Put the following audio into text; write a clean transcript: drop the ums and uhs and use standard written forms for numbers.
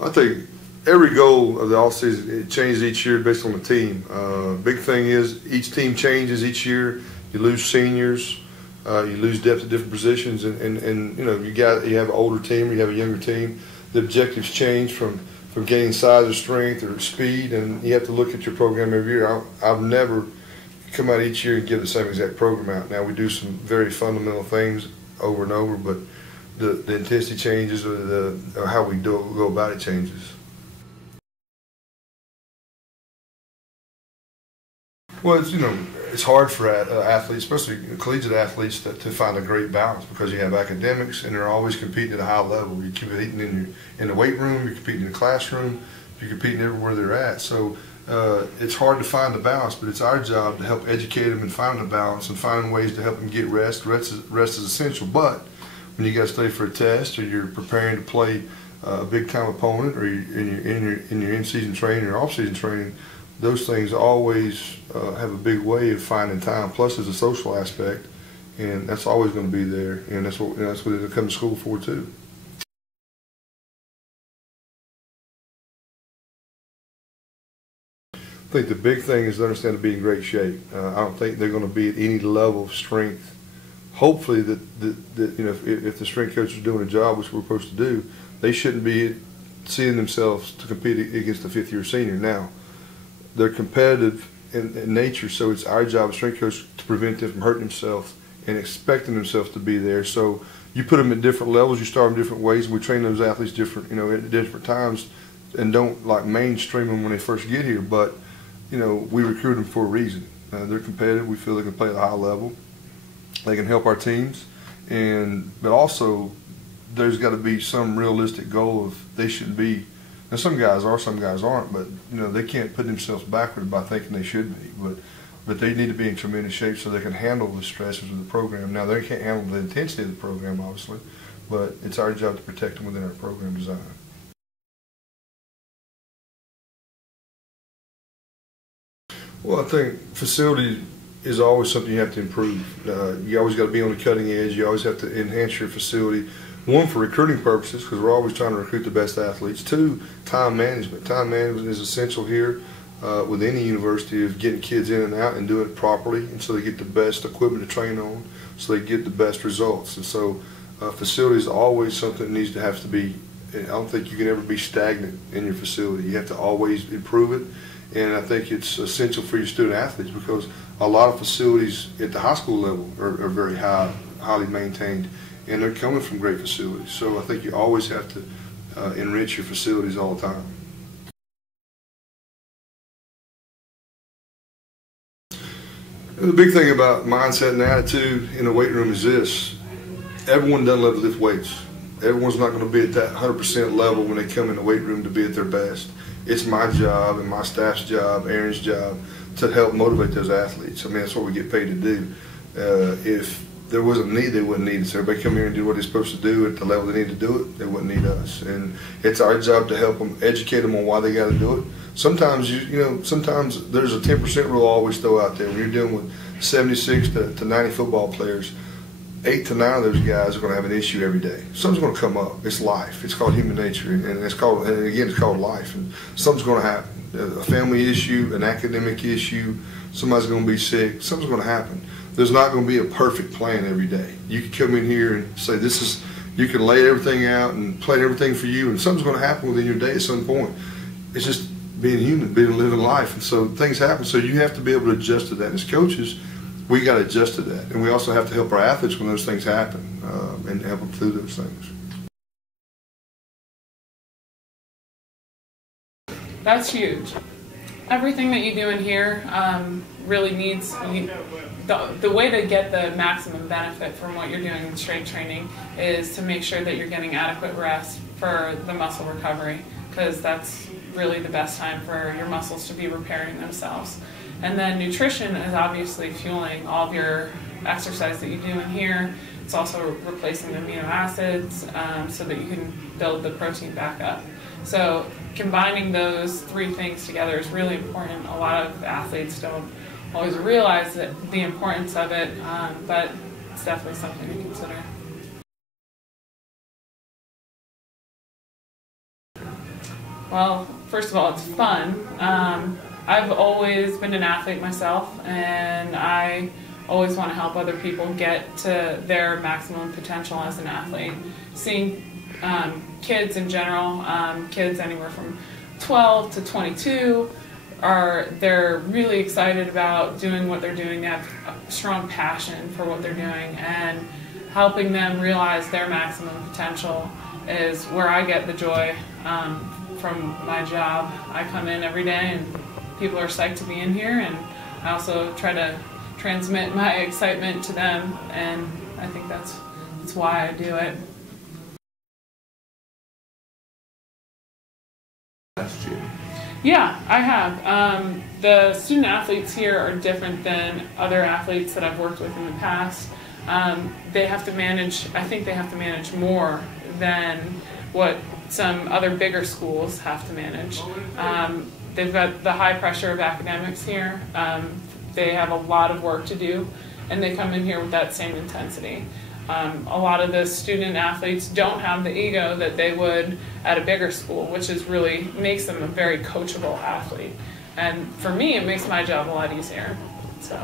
I think every goal of the offseason, it changes each year based on the team. Big thing is each team changes each year. You lose seniors, you lose depth at different positions, and you know you have an older team, you have a younger team. The objectives change from gaining size or strength or speed, and you have to look at your program every year. I've never come out each year and give the same exact program out. Now we do some very fundamental things over and over, but the intensity changes or how we go about it changes. Well, it's hard for athletes, especially collegiate athletes, to find a great balance because you have academics and they're always competing at a high level. You're competing in the weight room, you're competing in the classroom, you're competing everywhere they're at. So it's hard to find the balance, but it's our job to help educate them and find the balance and find ways to help them get rest. Rest is essential, but when you got to study for a test or you're preparing to play a big-time opponent or in your in-season training or off-season training, those things always have a big way of finding time. Plus, there's a social aspect, and that's always going to be there, and that's what they come to school for too. I think the big thing is to understand to be in great shape. I don't think they're going to be at any level of strength. Hopefully, that if the strength coach is doing a job, which we're supposed to do, they shouldn't be seeing themselves to compete against a fifth-year senior. Now, they're competitive in nature, so it's our job as strength coach to prevent them from hurting themselves and expecting themselves to be there. So you put them at different levels, you start them different ways, and we train those athletes different, at different times, and don't like mainstream them when they first get here. But we recruit them for a reason. They're competitive. We feel they can play at a high level. They can help our teams, but also there's got to be some realistic goal of they shouldn't be. Now some guys are, some guys aren't, but they can't put themselves backward by thinking they should be. But they need to be in tremendous shape so they can handle the stresses of the program. Now they can't handle the intensity of the program, obviously, but it's our job to protect them within our program design. Well, I think facility is always something you have to improve. You always got to be on the cutting edge. You always have to enhance your facility. One, for recruiting purposes, because we're always trying to recruit the best athletes. Two, time management. Time management is essential here with any university of getting kids in and out and doing it properly, and so they get the best equipment to train on, so they get the best results. And so facility is always something that have to be. I don't think you can ever be stagnant in your facility. You have to always improve it. And I think it's essential for your student athletes because a lot of facilities at the high school level are very highly maintained, and they're coming from great facilities. So I think you always have to enrich your facilities all the time. The big thing about mindset and attitude in the weight room is this: everyone doesn't love to lift weights. Everyone's not going to be at that 100% level when they come in the weight room to be at their best. It's my job and my staff's job, Aaron's job, to help motivate those athletes. I mean, that's what we get paid to do. If there wasn't a need, they wouldn't need us. Everybody come here and do what they're supposed to do at the level they need to do it, they wouldn't need us. And it's our job to help them, educate them on why they got to do it. Sometimes, sometimes there's a 10% rule I always throw out there. When you're dealing with 76 to 90 football players, 8 to 9 of those guys are going to have an issue every day. Something's going to come up. It's life. It's called human nature, and it's called life. And something's going to happen. A family issue, an academic issue, somebody's going to be sick. Something's going to happen. There's not going to be a perfect plan every day. You can come in here and say you can lay everything out and plan everything for you, and something's going to happen within your day at some point. It's just being human, living life, and so things happen. So you have to be able to adjust to that. As coaches, we got to adjust to that, and we also have to help our athletes when those things happen and help them through those things. That's huge. Everything that you do in here really needs the way to get the maximum benefit from what you're doing in strength training is to make sure that you're getting adequate rest for the muscle recovery, because that's really the best time for your muscles to be repairing themselves. And then nutrition is obviously fueling all of your exercise that you do in here. It's also replacing the amino acids so that you can build the protein back up. So combining those three things together is really important. A lot of athletes don't always realize the importance of it, but it's definitely something to consider. Well, first of all, it's fun. I've always been an athlete myself, and I always want to help other people get to their maximum potential as an athlete. Seeing kids in general, kids anywhere from 12 to 22, they're really excited about doing what they're doing. They have a strong passion for what they're doing, and helping them realize their maximum potential is where I get the joy from my job. I come in every day and people are psyched to be in here, and I also try to transmit my excitement to them, and I think that's why I do it. Yeah, I have. The student athletes here are different than other athletes that I've worked with in the past. They have to manage, I think they have to manage more than what some other bigger schools have to manage. They've got the high pressure of academics here. They have a lot of work to do, and they come in here with that same intensity. A lot of the student athletes don't have the ego that they would at a bigger school, which is really makes them a very coachable athlete. And for me, it makes my job a lot easier. So.